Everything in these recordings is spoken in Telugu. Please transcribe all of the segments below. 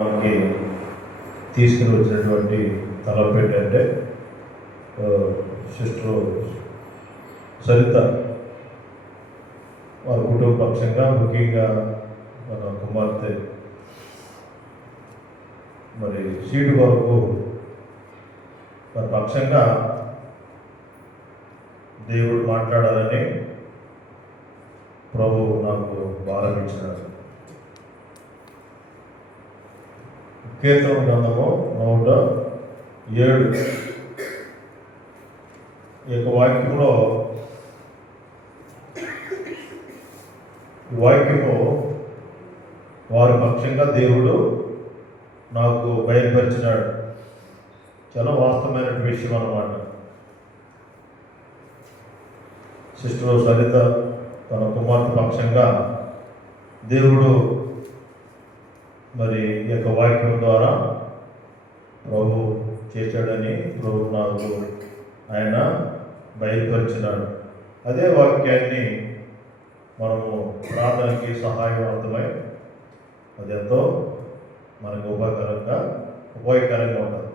మనకి తీసుకుని వచ్చినటువంటి తలపు ఏంటంటే సిస్టర్ సరిత వారి కుటుంబ పక్షంగా ముఖ్యంగా మన కుమార్తె మరి సీటు వరకు వారి పక్షంగా దేవుడు మాట్లాడాలని ప్రభు నాకు భారమించినాడు. కీర్తన గ్రంథము 107 ఈ యొక్క వాక్యంలో వాక్యము వారి పక్షంగా దేవుడు నాకు బయలుపరిచినాడు. చాలా వాస్తవమైన విషయం అన్నమాట. సిస్టర్ సరిత తన కుమార్తె పక్షంగా దేవుడు మరి ఈ యొక్క వాక్యం ద్వారా ప్రభు చేశాడని ప్రభు నాకు ఆయన బయలుపరిచినాడు. అదే వాక్యాన్ని మనము ప్రార్థనకి సహాయవంతమై అది ఎంతో మనకు ఉపయోగకరంగా ఉంటుంది.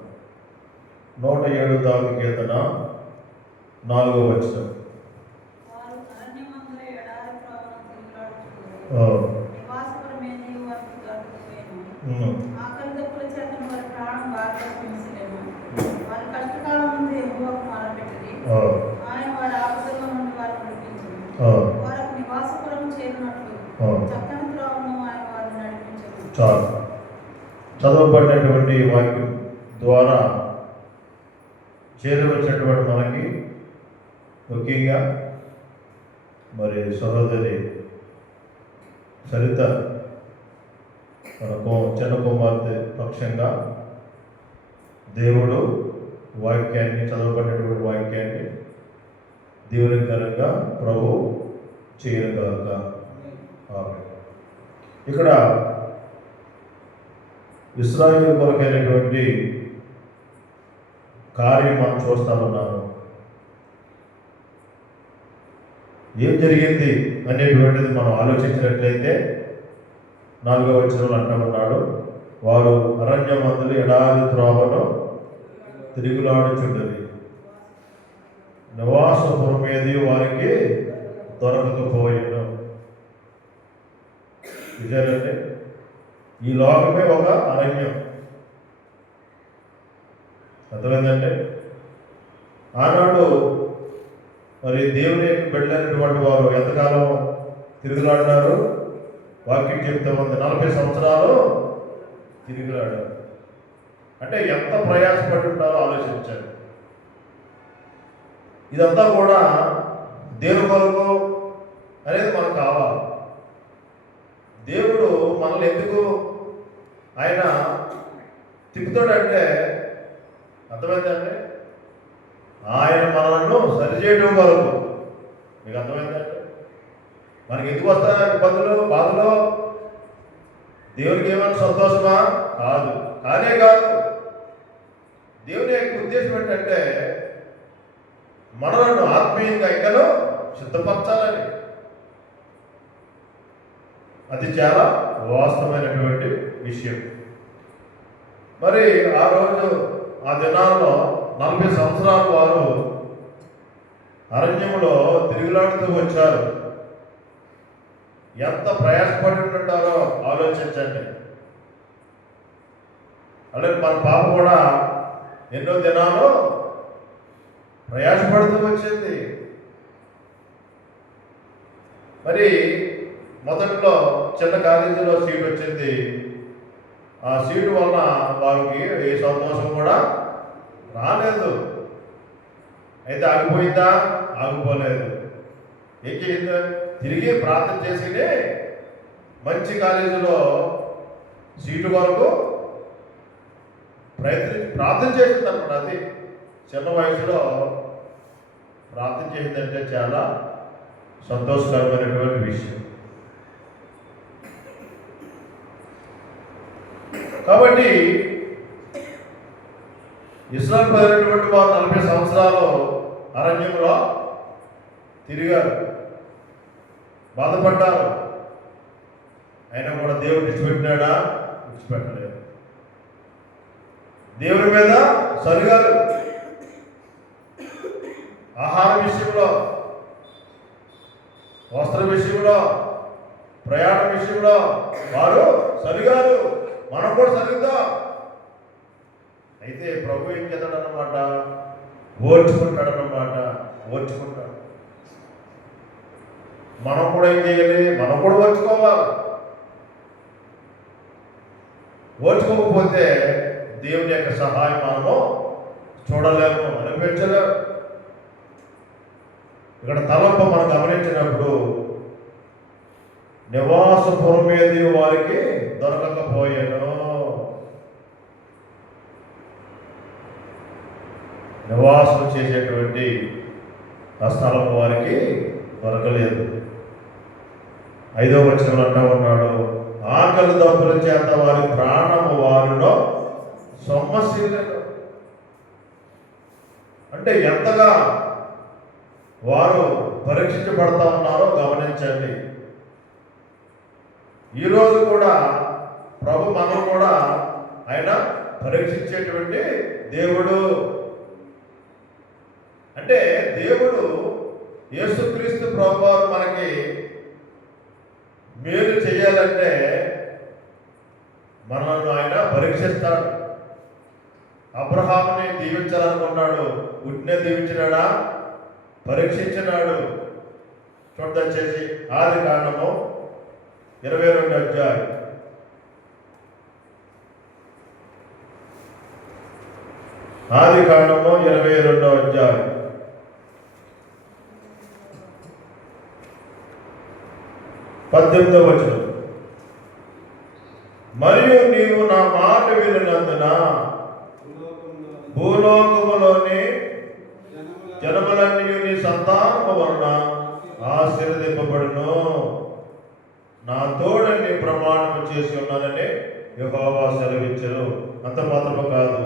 107 దావీదు కీర్తన 4వ వచనం. చాలు చదవబడినటువంటి వాక్యం ద్వారా చేరవచ్చినటువంటి మనకి ముఖ్యంగా మరి సహోదరి సరిత మన చిన్న కుమార్తె పక్షంగా దేవుడు వాక్యాన్ని చదవబడినటువంటి వాక్యాన్ని దీవెనకరంగా ప్రభు చేయగలక. ఇక్కడ ఇశ్రాయేలు కొరకైనటువంటి కార్యం మనం చూస్తామన్నాను. ఏం జరిగింది అనేటువంటిది మనం ఆలోచించినట్లయితే 4వ వచనంలో అంటామన్నాడు, వారు అరణ్యమందులు ఎడారి త్రోవను తిరుగులాడుచుండేది, నివాసపురం ఏది వారికి దొరకకపోయాను. నిజాలంటే ఈ లోకమే ఒక అరణ్యం. అర్థమైందంటే ఆనాడు మరి దేవుని యొక్క బిడ్డలైనటువంటి వారు ఎంతకాలం తిరుగులాడినారు? వాక్యం చెప్తే ఉంది 40 సంవత్సరాలు తిరుగులాడారు. అంటే ఎంత ప్రయాసపడి ఉంటారో ఆలోచించారు. ఇదంతా కూడా దేవుని కొరకు అనేది మనకు కావాలి. దేవుడు మనల్ని ఎందుకు ఆయన తిప్పుతాడంటే అర్థమైందంటే ఆయన మనలను సరిచేయడం కొరకు. మీకు అర్థమైందంటే మనకి ఎందుకు వస్తాయి ఇబ్బందులు, బాధలు? దేవునికి ఏమైనా సంతోషమా? కాదు. కానే కాదు. దేవుని యొక్క ఉద్దేశం ఏంటంటే మనలను ఆత్మీయంగా ఇంకను సిద్ధపరచాలని. అది చాలా వాస్తవమైనటువంటి విషయం. మరి ఆ రోజు ఆ దినాల్లో 40 సంవత్సరాల వారు అరణ్యంలో తిరుగులాడుతూ వచ్చారు. ఎంత ప్రయాసపడి ఉంటుంటారో ఆలోచించండి. అలాగే మన పాప కూడా ఎన్నో దినాలు ప్రయాసపడుతూ వచ్చింది. మరి మొదట్లో చిన్న కాలేజీలో సీట్ వచ్చింది. ఆ సీటు వలన వారికి ఏ సంతోషం కూడా రాలేదు. అయితే ఆగిపోయిందా? ఆగిపోలేదు. ఏం చేసిందా? తిరిగి ప్రార్థన చేసి మంచి కాలేజీలో సీటు వరకు ప్రార్థన చేసింది అన్నమాట. అది చిన్న వయసులో ప్రార్థన చేసిందంటే చాలా సంతోషకరమైనటువంటి విషయం. కాబట్టి ఇస్రాయేలు ప్రజలైనటువంటి వారు 40 సంవత్సరాలు అరణ్యంలో తిరిగారు, బాధపడ్డారు. అయినా కూడా దేవుడు విడిచిపెట్టినాడా? విడిచిపెట్టలేదు. దేవుని మీద సరిగారు, ఆహార విషయంలో, వస్త్ర విషయంలో, ప్రయాణ విషయంలో వారు సరిగారు. మనం కూడా సరిగ్గుదాం. అయితే ప్రభు ఏం చేస్తాడన్నమాట, ఓర్చుకుంటాడన్నమాట, ఓర్చుకుంటాడు. మనం కూడా ఏం చేయాలి, మనం కూడా ఓర్చుకోవాలి. ఓర్చుకోకపోతే దేవుని యొక్క సహాయం మనము చూడలేము, అనిపించలేము. ఇక్కడ తలంపు మనం గమనించినప్పుడు నివాసపురం ఏది వారికి దొరకకపోయాను. నివాసం చేసేటువంటి ఆ స్థలం వారికి దొరకలేదు. 5వ వచనంలో అంటా ఉన్నాడు, ఆకలి దప్పుల చేత వారి ప్రాణము వారిలో సొమ్మశీలను. అంటే ఎంతగా వారు పరీక్షించబడతా ఉన్నారో గమనించండి. ఈరోజు కూడా ప్రభు మనం కూడా ఆయన పరీక్షించేటువంటి దేవుడు. అంటే దేవుడు యేసుక్రీస్తు ప్రభువారు మనకి మేలు చేయాలంటే మనల్ని ఆయన పరీక్షిస్తాడు. అబ్రహాముని దీవించాలనుకున్నాడు, ఉట్నే దీవించినాడా, పరీక్షించినాడు. చూడదచ్చేసి ఆదికాండము 22వ అధ్యాయం. ఆదికాండము 22వ అధ్యాయం 18వ వచనం. మరియు నీవు నా మాట వినినందున భూలోకములోని జనములన్నీ నీ సంతానము వలన ఆశీర్వదింపబడును. నా తోడని ప్రమాణము చేసి ఉన్నానని యెహోవా సెలవిచ్చెను. అంత మాత్రము కాదు,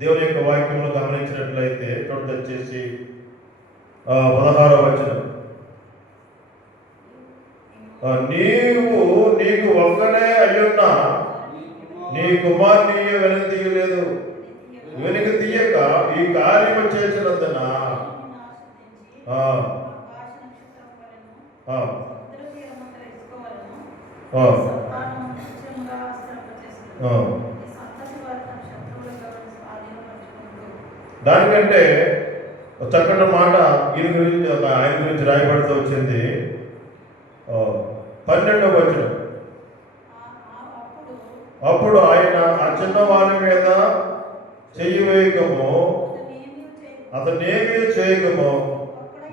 దేవుని యొక్క వాక్యమును గమనించినట్లయితే వచ్చేసి 16వ వచనం, నీకు ఒక్కనే అయ్యున్న నీ కుమార్ని వెనక తీయలేదు. వెనక తీయక ఈ కార్యము చేసినందున దానికంటే చక్కటి మాట ఈయన గురించి, ఆయన గురించి రాయబడుతూ వచ్చింది. 12వ వచనం, అప్పుడు ఆయన ఆ చిన్నవాని మీద చెయ్యి వేయకము, అతనేమీ చేయకము,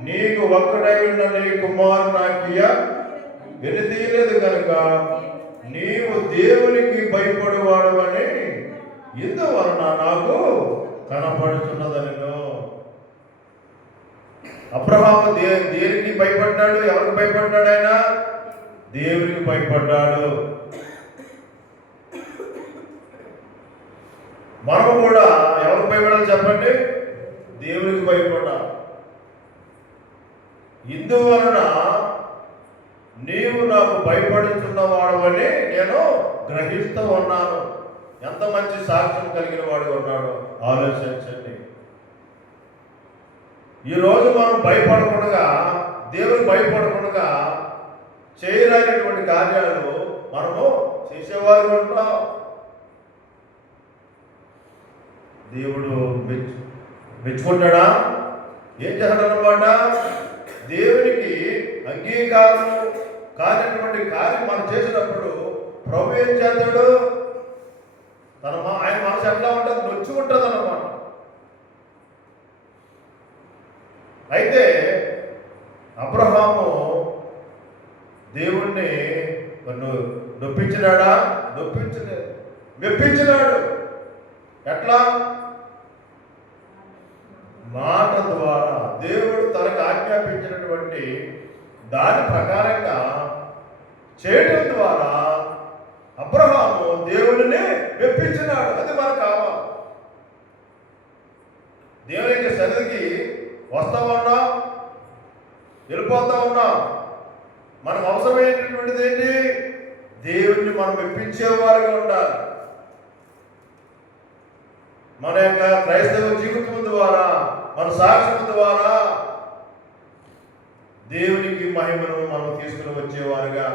నీకు ఒక్కడై ఉన్న నీ కుమారు నాకియ వెనుతీయలేదు కనుక నీవు దేవునికి భయపడేవాడవని ఇందువలన నాకు కనపడుతున్నదనను. అబ్రహాము దేనికి భయపడ్డాడు? ఎవరికి భయపడ్డాడు? ఆయన దేవునికి భయపడ్డాడు. మనము కూడా ఎవరికి భయపడాలి చెప్పండి? దేవునికి భయపడాలి. ఇందువలన నీవు నాకు భయపడుతున్నవాడవని నేను గ్రహిస్తూ ఉన్నాను. ఎంత మంచి సాక్ష్యం కలిగిన వాడు ఉన్నాడు, ఆలోచించండి. ఈరోజు మనం భయపడకుండా, దేవునికి భయపడకుండా చేయలేనటువంటి కార్యాలు మనము చేసేవారు ఉంటాం. దేవుడు మెచ్చుకుంటాడా? ఏం చేస్తాడన్నమాట? దేవునికి అంగీకారం కానిటువంటి కార్యం మనం చేసినప్పుడు ప్రభు ఏం చేస్తాడు? ఆయన మనసు ఎట్లా ఉంటుంది? నొచ్చి ఉంటుంది అన్నమాట. అయితే అబ్రహాము దేవుణ్ణి నొప్పించినాడా? నొప్పించలేదు, మెప్పించినాడు. ఎట్లా? మాట ద్వారా. దేవుడు తనకు ఆజ్ఞాపించినటువంటి దాని ప్రకారంగా చేయడం ద్వారా అబ్రహాము దేవుడిని మెప్పించినాడు. అది మనకు కావాలి. దేవుని యొక్క సన్నిధికి వస్తా ఉన్నాం, వెళ్ళిపోతా ఉన్నాం. మనకు అవసరమైనటువంటిది ఏంటి? దేవుణ్ణి మనం మెప్పించేవారుగా ఉండాలి. మన యొక్క క్రైస్తవ జీవితం ద్వారా, మన సాక్ష్యం ద్వారా దేవునికి మహిమను మనం తీసుకుని వచ్చేవారుగా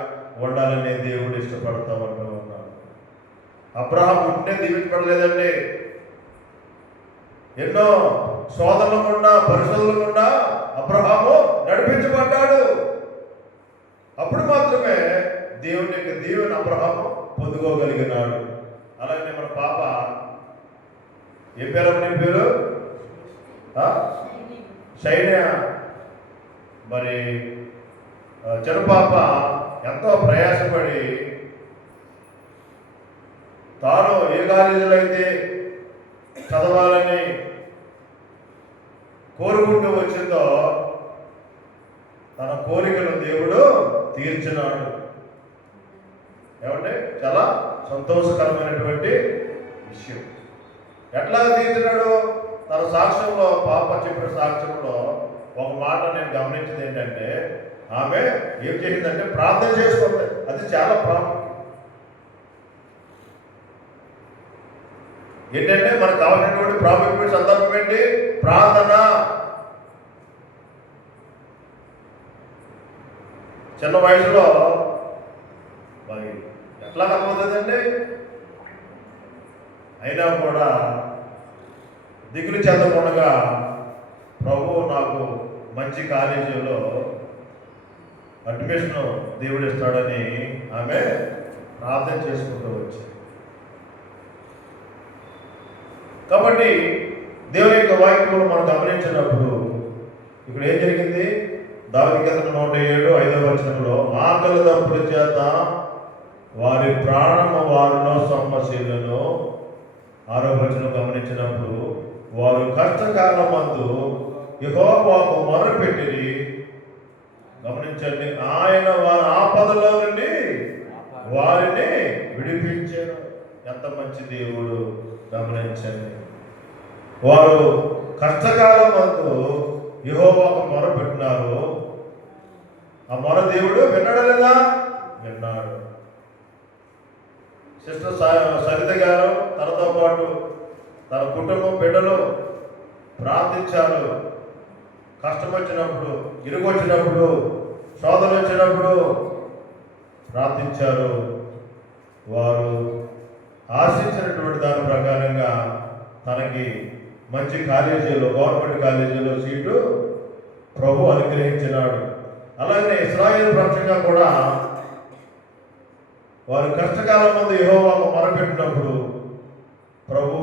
ఉండాలని దేవుడు ఇష్టపడతా ఉన్నాడు. అబ్రహాం ఉంటే దీవించబడలేదండి. ఎన్నో శోధనలు గుండా, పరిశోధనలు గుండా అబ్రహాము నడిపించబడ్డాడు. అప్పుడు మాత్రమే దేవుని యొక్క దీవెన అబ్రహాము పొందుకోగలిగినాడు. అలాగే మన పాప ఏ పేరు? నీ పేరు శైన్య. మరి చిన్నపాప ఎంతో ప్రయాసపడి తాను ఏ కాలేజీలో అయితే చదవాలని కోరుకుంటూ వచ్చిందో తన కోరికను దేవుడు తీర్చినాడు. ఏమంటే చాలా సంతోషకరమైనటువంటి విషయం. ఎట్లా తీర్చినాడు? తన సాక్ష్యంలో, పాప చెప్పిన సాక్ష్యంలో ఒక మాట నేను గమనించింది ఏంటంటే, ఆమె ఏం చేసిందంటే ప్రార్థన చేసుకుంది. అది చాలా ప్రాముఖ్యం. ఏంటంటే మనకు కావాల్సినటువంటి ప్రాముఖ్యమైన సందర్భం ఏంటి? ప్రార్థన. చిన్న వయసులో మరి ఎట్లా కనబడుతుందండి? అయినా కూడా దిగులు చెందకుండా ప్రభువు నాకు మంచి కాలేజీలో అడ్మిషన్ దేవుడు ఇస్తాడని ఆమె ప్రార్థన చేసుకుంటూ వచ్చింది. కాబట్టి దేవుని యొక్క వాక్యంలో మనం గమనించినప్పుడు ఇక్కడ ఏం జరిగింది? దావీదు కీర్తన 107:5 ఆకలి దప్పుల చేత వారి ప్రాణము వారిలో సొమ్మశీలను 6 గమనించినప్పుడు వారు కష్టకాలమందు యెహోవాకు మొరపెట్టిరి. గమనించండి, ఆయన వారి ఆపదలో నుండి వారిని విడిపించారు. ఎంత మంచి దేవుడు! గమనించండి, వారు కష్టకాలమందు యెహోవాకు మొరపెట్టినారు. ఆ మొర దేవుడు విన్నాడు లేదా? విన్నాడు. సిస్టర్ సరిత గారు తనతో పాటు తన కుటుంబం బిడ్డలు ప్రార్థించారు. కష్టం వచ్చినప్పుడు, ఇరుగు వచ్చినప్పుడు, శోధన వచ్చినప్పుడు ప్రార్థించారు. వారు ఆశించినటువంటి దాని ప్రకారంగా తనకి మంచి కాలేజీలో, గవర్నమెంట్ కాలేజీలో సీటు ప్రభు అనుగ్రహించినాడు. అలాగే ఇశ్రాయేలు పక్షంగా కూడా వారు కష్టకాలం ముందు యెహోవాకు మొరపెట్టినప్పుడు ప్రభు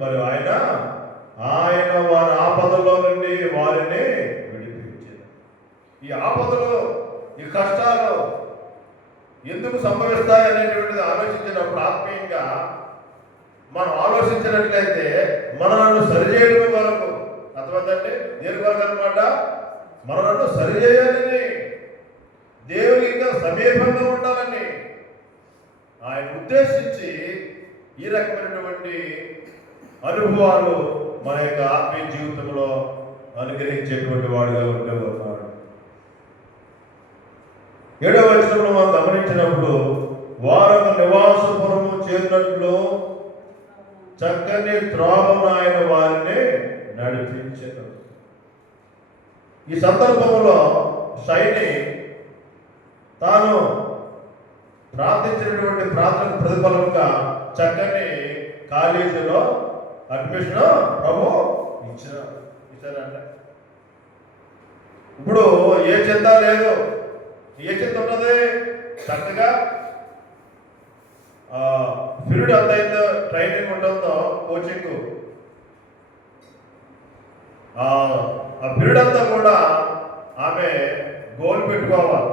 మరి ఆయన వారి ఆపదలో నుండి వారిని విడిపించారు. ఈ ఆపదలు, ఈ కష్టాలు ఎందుకు సంభవిస్తాయి అనేటువంటిది ఆలోచించినప్పుడు ఆత్మీయంగా మనం ఆలోచించినట్లయితే మనలను సరిచేయడం వరకు, అర్థమంటే దేని వరకు అనమాట? మనలను సరిచేయాలని, దేవునితో సమీపంగా ఉండాలని ఆయన ఉద్దేశించి ఈ రకమైనటువంటి అనుభవాలు మన యొక్క ఆత్మీయ జీవితంలో అనుగ్రహించేటువంటి వాడుగా ఉంటూ ఉన్నాడు. 7వ వచనంలో మనం గమనించినప్పుడు వారొక నివాసపురము చేరినట్లు చక్కని త్రోవను ఆయన వారిని నడిపించారు. ఈ సందర్భంలో శైని తాను ప్రార్థించినటువంటి ప్రార్థన ప్రతిఫలంగా చక్కని కాలేజీలో అడ్మిషన్ ప్రభు ఇచ్చారంట. ఇప్పుడు ఏ చింత లేదు. ఏ చింత ఉన్నది? చక్కగా పీరియడ్ ఎంతైందో ట్రైనింగ్ ఉంటుందో, కోచింగ్, ఆ పీరియడ్ అంతా కూడా ఆమె గోల్ పెట్టుకోవాలి.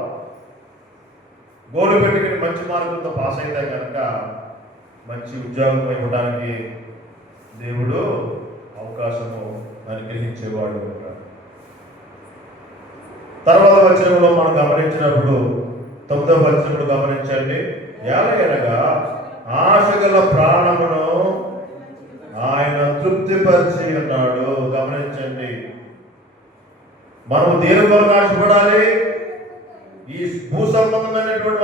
గోల్ పెట్టుకుని మంచి మార్కులతో పాస్ అయితే కనుక మంచి ఉద్యోగం ఇవ్వడానికి దేవుడు అవకాశము అనుగ్రహించేవాడు. తర్వాత వచనంలో మనం గమనించినప్పుడు 9వ వచనంలో గమనించండి, ఎలాగనగా ఆశగల ప్రాణమును ఆయన తృప్తిపరిచి ఉన్నాడు. గమనించండి, మనం దేని కొరకు ఆశపడాలి? ఈ భూ సంబంధమైనటువంటి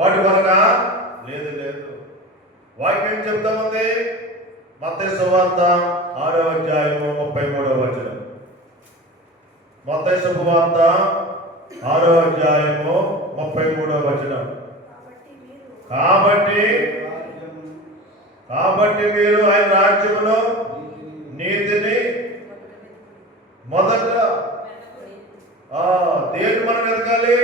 వాటి వరక లేదు. వాక్యం చెప్తా ఉంది, మత్తయి సువార్త 6వ అధ్యాయము 33వ వచనం. మత్తయి సువార్త 6వ అధ్యాయము 33వ వచనం. కాబట్టి మీరు ఆయన రాజ్యములో నీతిని మొదట దేన్ని మనం ఎదగాలి?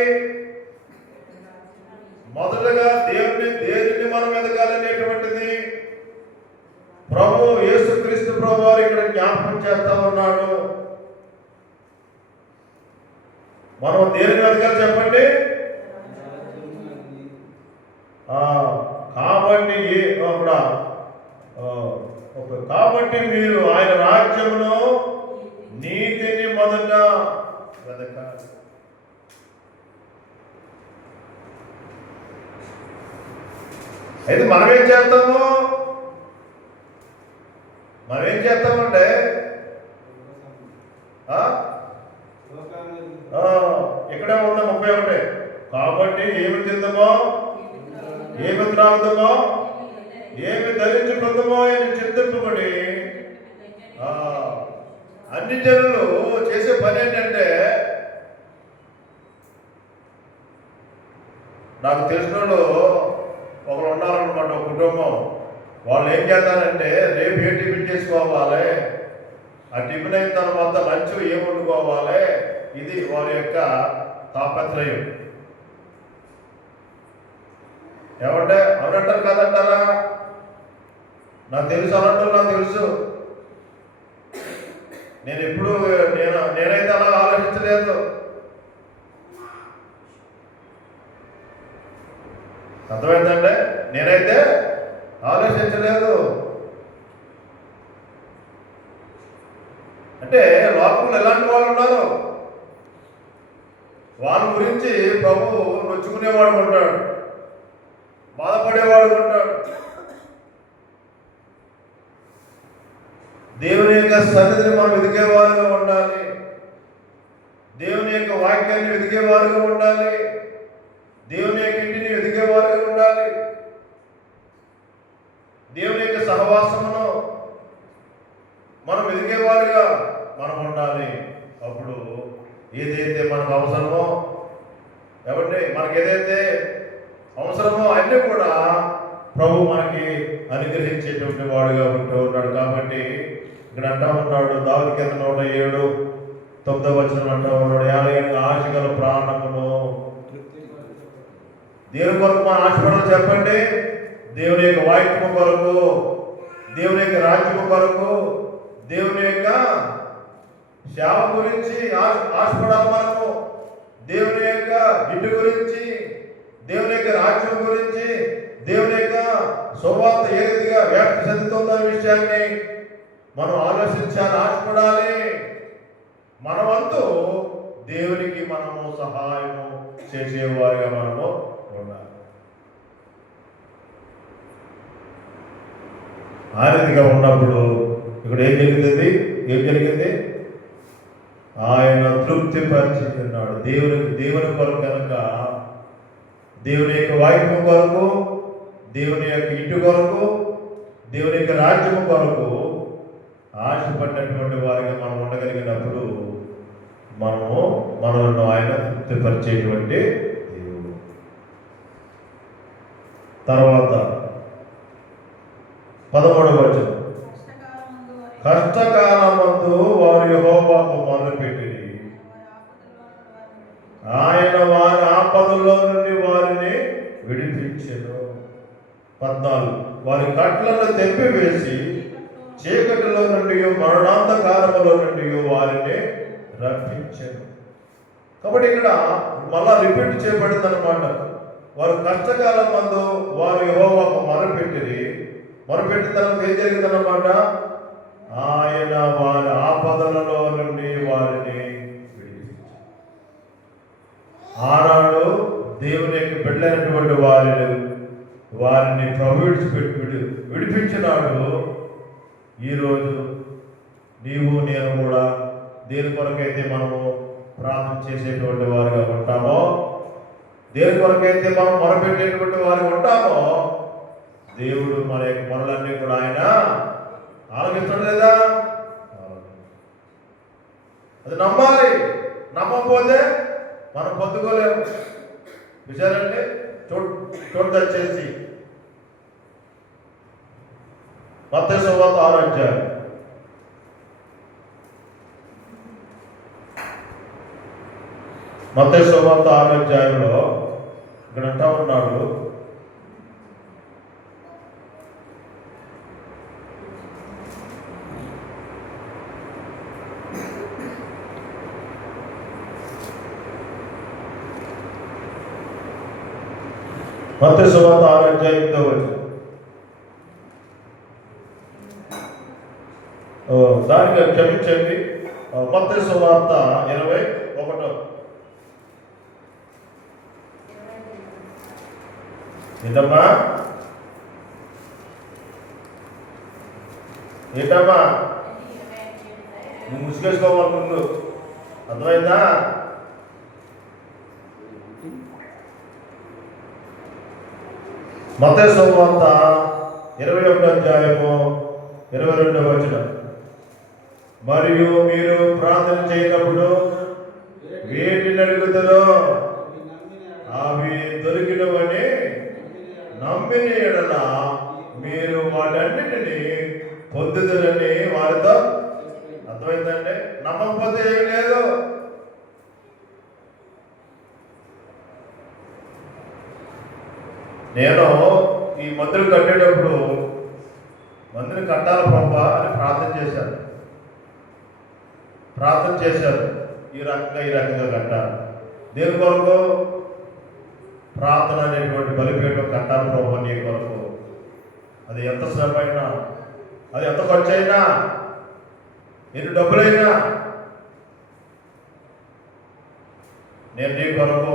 మొదటగా దేనిని మనం ఎదగాలి అనేటువంటిది ప్రభు యేసుక్రీస్తు ప్రభు వారు ఇక్కడ జ్ఞాపకం చేస్తా ఉన్నాడు. మనం దేనిని ఎదగాలి చెప్పండి? కాబట్టి మీరు ఆయన రాజ్యంలో నీతిని మొదట వెదకాలి. అయితే మనం ఏం చేస్తామంటే ఇక్కడే ఉన్న 31. కాబట్టి ఏమి తిందామో, ఏమి త్రాగుదామో, ఏమి ధరించుకుందామో అని చింతింపబడి అన్ని జనులు చేసే పని ఏంటంటే, నాకు తెలిసిన వాళ్ళు ఒకరు ఉన్నారనమాట, ఒక కుటుంబం. వాళ్ళు ఏం చేస్తారంటే, రేపు ఏ టిఫిన్ చేసుకోవాలి, ఆ టిఫిన్ అయిన తర్వాత లంచ్ ఏం వండుకోవాలి, ఇది వారి యొక్క తాపత్రయం. ఏమంటే అవునంటారు కాదంటారా? నాకు తెలుసు అన్నట్టు నాకు తెలుసు. నేనైతే అలా ఆలోచించలేదు. అర్థమైందంటే నేనైతే ఆలోచించలేదు. అంటే లోకంలో ఎలాంటి వాళ్ళు ఉన్నారు, వాళ్ళ గురించి ప్రభు నొచ్చుకునేవాడు ఉంటాడు, బాధపడేవాడు ఉంటాడు. దేవుని యొక్క సన్నిధిని మనం వెతికేవారుగా ఉండాలి. దేవుని యొక్క వాక్యాన్ని వెతికేవారుగా ఉండాలి. దేవుని యొక్క ఇంటిని వెతికేవారుగా ఉండాలి. దేవుని యొక్క సహవాసమును మనం వెతికేవారుగా మనం ఉండాలి. అప్పుడు ఏదైతే మనకు అవసరమో, మనకి ఏదైతే అవసరమో అన్నీ కూడా ప్రభు మనకి అనుగ్రహించేటువంటి వాడుగా ఉంటూ ఉన్నాడు. కాబట్టి ఇక్కడ అంటా ఉన్నాడు, దావీదు కీర్తన 107:9 వచనం అంటా ఉన్నాడు, ఆశ గల ప్రాణమును. దేవుని కొరకు మన ఆశపడాలి చెప్పండి. దేవుని యొక్క వాక్యము కొరకు, దేవుని యొక్క రాజ్యము కొరకు, దేవుని యొక్క సేవ గురించి ఆశపడాలి మనము. దేవుని యొక్క ఇంటి గురించి, దేవుని యొక్క రాజ్యం గురించి, దేవుని యొక్క సువార్త ఏ రీతిగా వ్యాప్తి చెందుతుందన్న విషయాన్ని మనం ఆలోచించాలి, ఆశపడాలి. మనమంతూ దేవునికి మనము సహాయము చేసేవారుగా మనము ఉండాలి. ఆ రీతిగా ఉన్నప్పుడు ఇక్కడ ఏం జరిగింది? ఆయన తృప్తి పరిచిన్నాడు. దేవుని కొరకు కనుక, దేవుని యొక్క వాక్యం కొరకు, దేవుని యొక్క ఇంటి కొరకు, దేవుని యొక్క రాజ్యము కొరకు ఆశపడినటువంటి వారిగా మనం ఉండగలిగినప్పుడు మనలను ఆయన తృప్తిపరిచేటువంటి దేవుడు. తర్వాత 13వ వచనం, కష్టకాలమందు వారి యెహోవాకు మొరపెట్టిరి, ఆయన వారి ఆపదలో నుండి వారిని విడిపించెను. 14, వారి కట్లను తెంపివేసి చీకటిలో నుండి మరణాంధకారములో నుండి వారిని రక్షించెను. కాబట్టి ఇక్కడ మళ్ళా రిపీట్ చేయబడింది అనమాట. వారు కష్టకాలం మందు వారు యెహోవాకు మొరపెట్టిరి. మొరపెట్టిన తర్వాత ఏం జరిగిందన్నమాట? ఆయన వారి ఆపదలలో నుండి వారిని విడిపించారు. ఆనాడు దేవుని యొక్క బిడ్డలైనటువంటి వారిని ప్రభు విడిపించినాడు. ఈరోజు నీవు నేను కూడా దేని కొరకైతే మనము ప్రార్థన చేసేటువంటి వారిగా ఉంటామో, దేని కొరకైతే మనం మొరపెట్టేటువంటి వారిగా ఉంటామో, దేవుడు మన యొక్క మొరలన్నీ కూడా ఆయన ఆలోచిస్తాడు లేదా? అది నమ్మాలి. నమ్మకపోతే మనం పొందుకోలేము. విచారండి, చూడదచ్చేసి మత్తయి సువార్త 6వ అధ్యాయం. మత్తయి సువార్త 6వ అధ్యాయంలో ఇక్కడ అంటా ఉన్నాడు, మత్తయి సువార్త 6వ అధ్యాయం 8వ వచనం. దానికి క్షమించండి, మత్తయి సువార్త 21. ఏంటమ్మా నువ్వు ముసుగేసుకోవాలి ముందు, అర్థమైందా? మత్తయి సువార్త 21వ అధ్యాయము 22వ వచనం. మరియు మీరు ప్రార్థన చేయనప్పుడు వేటిని అడుగుతారో అవి దొరికినవని నమ్మిన ఎడల మీరు వాటన్నిటిని పొందుదరని వారితో. అర్థమైందండి? నమ్మకపోతే ఏం లేదు. నేను ఈ మందిరం కట్టేటప్పుడు మందిరం కట్టాలి ప్రభా అని ప్రార్థన చేశారు. ఈ రకంగా కట్టాలి. దేని కొరకు? ప్రార్థన అనేటువంటి బలిపీఠం కట్టాలి ప్రభా నీ కొరకు. అది ఎంత శ్రమ అయినా, అది ఎంత ఖర్చు అయినా, ఎన్ని డబ్బులైనా నేను నీ కొరకు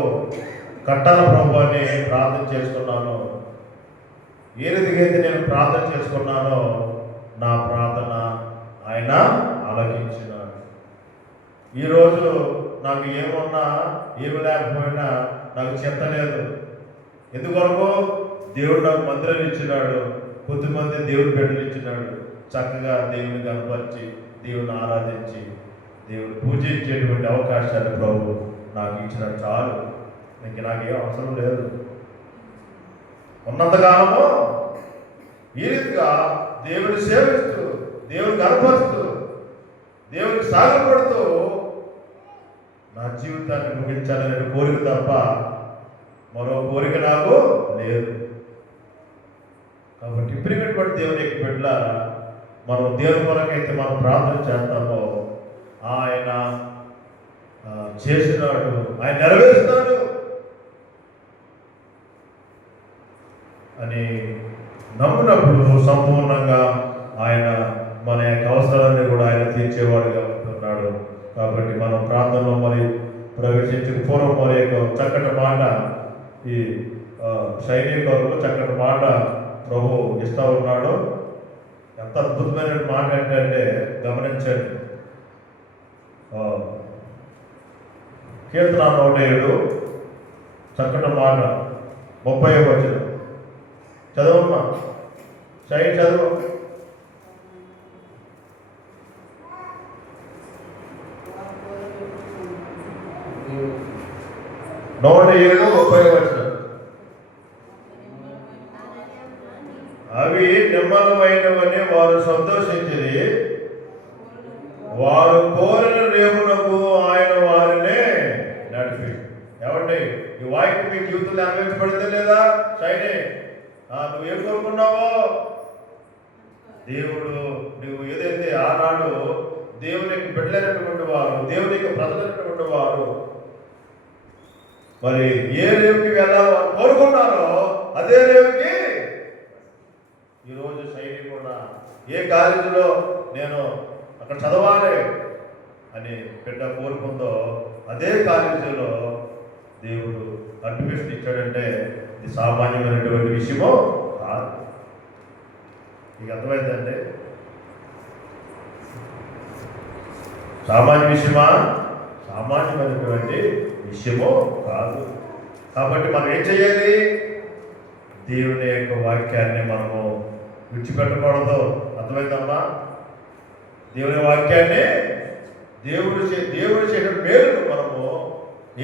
కట్టాల ప్రభు అని ప్రార్థన చేసుకున్నాను. ఏ రీతికైతే నేను ప్రార్థన చేసుకున్నానో నా ప్రార్థన ఆయన ఆలకించినాడు. ఈరోజు నాకు ఏమున్నా ఏమి లేకపోయినా నాకు చింత లేదు. ఎందుకొరకు? దేవుడు నాకు మందిరాన్ని ఇచ్చినాడు, కొద్దిమంది దేవుడి బిడ్డలు ఇచ్చినాడు. చక్కగా దేవుని కనపరిచి, దేవుని ఆరాధించి, దేవుని పూజించేటువంటి అవకాశాలు ప్రభు నాకు ఇచ్చినాడు. చాలు, ఇంక నాకేం అవసరం లేదు. ఉన్నంతకాలము ఈ రీతిగా దేవుని సేవిస్తూ, దేవుని కనపరుస్తూ, దేవునికి సాగపడుతూ నా జీవితాన్ని ముగించాలనే కోరిక తప్ప మరో కోరిక నాకు లేదు. కాబట్టి ఇప్పుడున్నటువంటి దేవుని యొక్క బిడ్డల మనం దేవుని కొరకైతే మనం ప్రార్థన చేస్తామో ఆయన చేసినాడు, ఆయన నెరవేరుస్తాడు అని నమ్మినప్పుడు సంపూర్ణంగా ఆయన మన యొక్క అవసరాన్ని కూడా ఆయన తీర్చేవాడుగా ఉంటున్నాడు. కాబట్టి మనం ప్రార్థనలో మరి ప్రవేశించిన పూర్వం మరి యొక్క చక్కటి మాట, ఈ సైనికులకు చక్కటి మాట ప్రభు ఇస్తూ ఉన్నాడు. ఎంత అద్భుతమైన మాట ఏంటంటే గమనించండి. కీర్తన 107 చక్కటి మాట 30వ వచనం. చదవమ్మా, చదువు. 107:30 వచనం. అవి నిమ్మలమైనవని వారు సంతోషించిరి, వారు కోరిన రేవునకు ఆయన వారినే నడిపి. ఏమండి, ఈ వాక్యం మీ జీవితంలో అన్వయించబడింది లేదా? సైనే నువ్వేం కోరుకున్నావో దేవుడు, నువ్వు ఏదైతే ఆనాడు దేవునికి బిడ్డలైనటువంటి వారు, దేవునికి ప్రజలైనటువంటి వారు మరి ఏ రేవుకి వెళ్ళాలో కోరుకున్నారో అదే రేవుకి ఈరోజు సైనికుడు కూడా ఏ కాలేజీలో నేను అక్కడ చదవాలి అని బిడ్డ కోరుకుందో అదే కాలేజీలో దేవుడు అడ్మిషన్ ఇచ్చాడంటే ఇది సామాన్యమైనటువంటి విషయమో కాదు. మీకు అర్థమైందండి? సామాన్య విషయమా? సామాన్యమైనటువంటి విషయమో కాదు. కాబట్టి మనం ఏం చేయాలి? దేవుని యొక్క వాక్యాన్ని మనము విడిచిపెట్టకూడదు. అర్థమైందమ్మా? దేవుని వాక్యాన్ని దేవుడు చేసిన మేలును మనము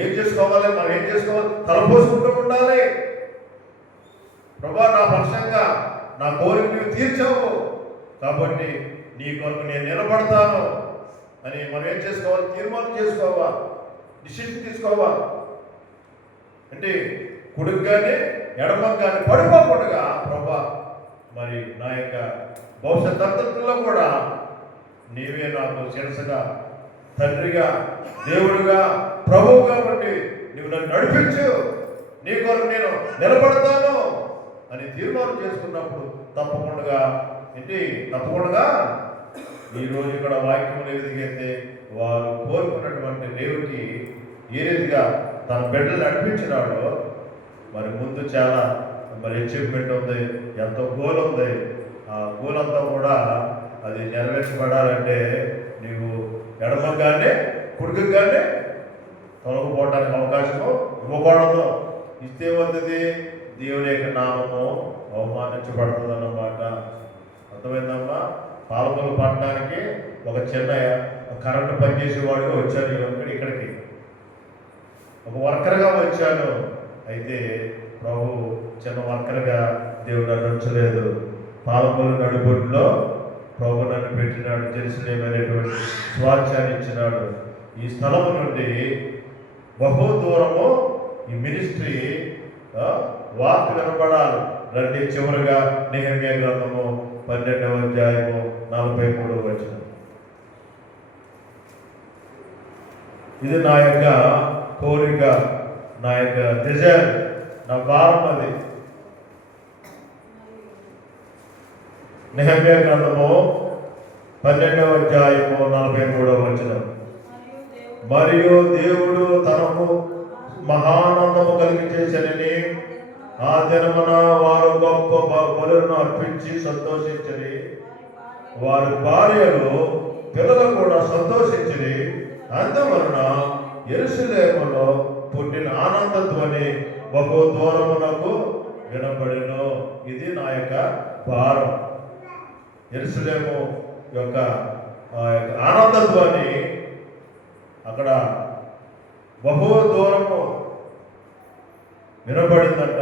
ఏం చేసుకోవాలి? మనం ఏం చేసుకోవాలి? తలపోసుకుంటూ ఉండాలి. ప్రభా, నా పక్షంగా నా కోరిక నువ్వు తీర్చావు కాబట్టి నీ కొరకు నేను నిలబడతాను అని మనం ఏం చేసుకోవాలి? తీర్మానం చేసుకోవాలి, డిసిషన్ తీసుకోవాలి. అంటే కుడికి కానీ ఎడమకు కానీ పడిపోకుండా ప్రభా, మరి నా యొక్క భవిష్యత్ అంతట్లో కూడా నీవే నాకు శిరసగా, తండ్రిగా, దేవుడుగా, ప్రభువుగా ఉండి నువ్వు నన్ను నడిపించు, నీ కొరకు నేను నిలబడతాను అని తీర్మానం చేసుకున్నప్పుడు తప్పకుండా ఈరోజు ఇక్కడ వాక్యం ఏ విధంగా అయితే వారు కోరుకున్నటువంటి దేవుడికి ఏ రీతిగా తన బిడ్డలు నడిపించినాడో, మరి ముందు చాలా అచీవ్మెంట్ ఉంది, ఎంతో గోల్ ఉంది. ఆ గోల్ అంతా కూడా అది నెరవేర్చబడాలంటే నీవు ఎడమగానే కుడికి కానీ తొలగిపోవడానికి అవకాశము ఇవ్వకూడదు. ఇస్తే అవుతుంది దేవుని యొక్క నామము అవమానించబడుతుంది అన్నమాట. అర్థమైందమ్మా? పాలకొల్లు పట్టడానికి ఒక చిన్న కరెంటు పనిచేసేవాడుగా వచ్చాను ఇక్కడికి, ఒక వర్కర్గా వచ్చాను. అయితే ప్రభు చిన్న వర్కర్గా దేవుడు నన్ను ఉంచలేదు. పాలకొల్లు నడిబొడ్డులో ప్రభు నన్ను పెట్టినాడు, జెరూసలేమనేటువంటి స్వాస్థ్యాన్ని ఇచ్చినాడు. ఈ స్థలం నుండి బహు దూరము ఈ మినిస్ట్రీ వార్త వినపడాలి. రండి చివరిగా నెహెమ్యా గ్రంథము 12వ అధ్యాయము 43వ వచనం. ఇది నా యొక్క కోరిక, నా యొక్క డిజైర్, నా భారం. అది నెహెమ్యా గ్రంథము 12వ అధ్యాయము 43వ వచనం. మరియు దేవుడు తనకు మహానందము కలిగి చేసనని ఆ దినమున వారు గొప్ప బలులను అర్పించి సంతోషించని, వారి భార్యలు పిల్లలు కూడా సంతోషించని. అందువలన యెరూషలేములో పుట్టిన ఆనంద ధ్వని బహు దూరమునకు వినబడెను. ఇది నా యొక్క భారం. యెరూషలేము యొక్క ఆనంద ధ్వని అక్కడ బహు దూరము వినబడిందంట.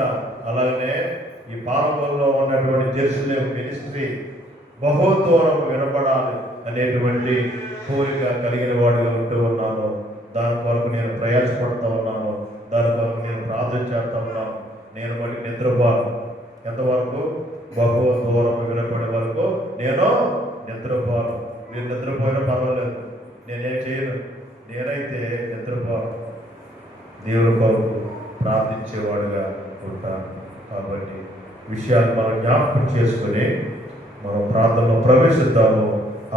అలాగనే ఈ పాలకొల్లులో ఉన్నటువంటి జెరూసలేము మినిస్ట్రీ బహు దూరం వినబడాలి అనేటువంటి కోరిక కలిగిన వాడిగా ఉంటూ ఉన్నాను. దాని కొరకు నేను ప్రయాసపడుతూ ఉన్నాను, దాని కొరకు నేను ప్రార్థన చేస్తూ ఉన్నాను. నేను మళ్ళీ నిద్రపోను. ఎంతవరకు? బహు దూరం వినపడే వరకు నేను నిద్రపోను. మీరు నిద్రపోయినా పర్వాలేదు, నేనేం చేయను. నేనైతే నిద్రపోను, దేవుడి కొరకు ప్రార్థించేవాడుగా ఉంటాను. కాబట్టి విషయాలు మనం జ్ఞాపకం చేసుకుని మనం ప్రార్థనలో ప్రవేశిద్దాము.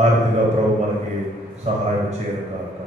ఆ రీతిగా ప్రభు మనకి సహాయం చేయను కాక.